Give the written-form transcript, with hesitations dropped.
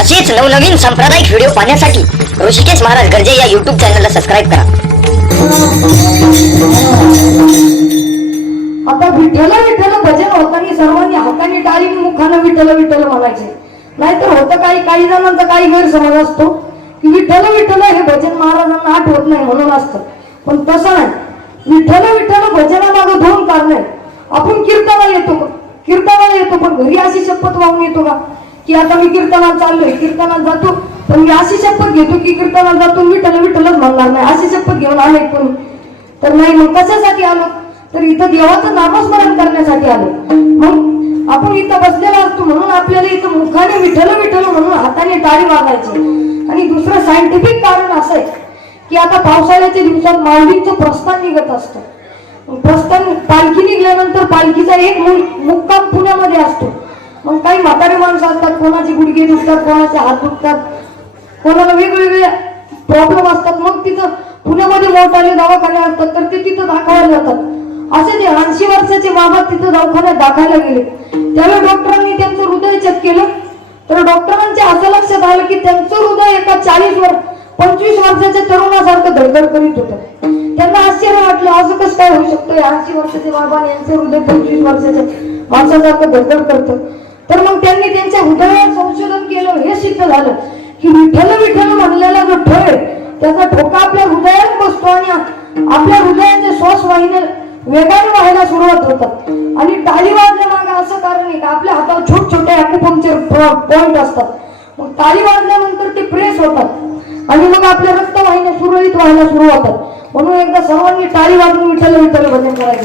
असेच नवनवीन सांप्रदायिक व्हिडिओ पाहण्यासाठी ऋषिकेश महाराज गर्जे या YouTube चॅनलला सबस्क्राइब करा. आता विठ्ठल विठ्ठल भजन होताना सर्वांनी हाताने टाळी मुखाने विठ्ठल विठ्ठल म्हणायचे. नाहीतर होतं काही जणांचा काही गैरसमज असतो की विठ्ठल विठ्ठल हे भजन महाराजांना आठवत नाही म्हणून असतं. पण तसं नाही. विठ्ठल विठ्ठल भजनामागे दोन कारण आहेत. आपण कीर्तनाला येतो पण घरी अशी शपथ वाहून येतो का की आता मी कीर्तनात चाललोय, कीर्तनात जातो पण मी अशी शपथ घेतो की कीर्तनात जातो विठ्ठल विठ्ठलच म्हणणार नाही, अशी शपथ घेऊन आले कोणी तर नाही. मग कशासाठी आलो तर इथं देवाचं नामस्मरण करण्यासाठी आलो. मग आपण इथं बसलेला असतो म्हणून आपल्याला इथं मुखाने विठ्ठल विठ्ठल म्हणून हाताने टाळी वाजायची. आणि दुसरं सायंटिफिक कारण असं आहे की आता पावसाळ्याच्या दिवसात माऊलींचं प्रस्थान निघत असतं. प्रस्थान पालखी निघल्यानंतर पालखीचा एक मुक्काम पुण्यामध्ये असतो. मग काही म्हातारे माणसं असतात, कोणाचे गुडघे दुखतात, कोणाचे हात दुखतात, कोणाला वेगवेगळे प्रॉब्लेम असतात. मग तिथं पुण्यामध्ये मोठाले दवाखाने असतात तर ते तिथं दाखवायला जातात. असे ते 80 वर्षाचे बाबा तिथं दवाखान्यात दाखवायला गेले. त्यावेळी डॉक्टरांनी त्यांचं हृदय चेक केलं तर डॉक्टरांच्या असं लक्षात आलं की त्यांचं हृदय एका 25 वर्षाच्या तरुणासारखं धडधड करीत होतं. त्यांना आश्चर्य वाटलं, असं कसं काय होऊ शकतं, 80 वर्षाचे बाबा यांचं हृदय 25 वर्षाच्या माणसासारखं धडधड करतं. तर मग त्यांनी त्यांच्या हृदयावर संशोधन केलं. हे सिद्ध झालं की विठ्ठल विठ्ठल म्हणलेला जो ठोय त्याचा ठोका आपल्या हृदयात बसतो आणि आपल्या हृदयाचे श्वास वाहिन्या वेगाने व्हायला सुरुवात होतात. आणि टाळी वाजण्यामागे असं कारण आहे का आपल्या हातावर छोटे ॲक्युपंक्चर पॉइंट असतात. मग टाळी वाजल्यानंतर ते प्रेस होतात आणि मग आपल्या रक्तवाहिन्या सुरळीत व्हायला सुरू होतात. म्हणून एकदा सर्वांनी टाळी वाजून विठ्ठल विठ्ठल भजन करायचं.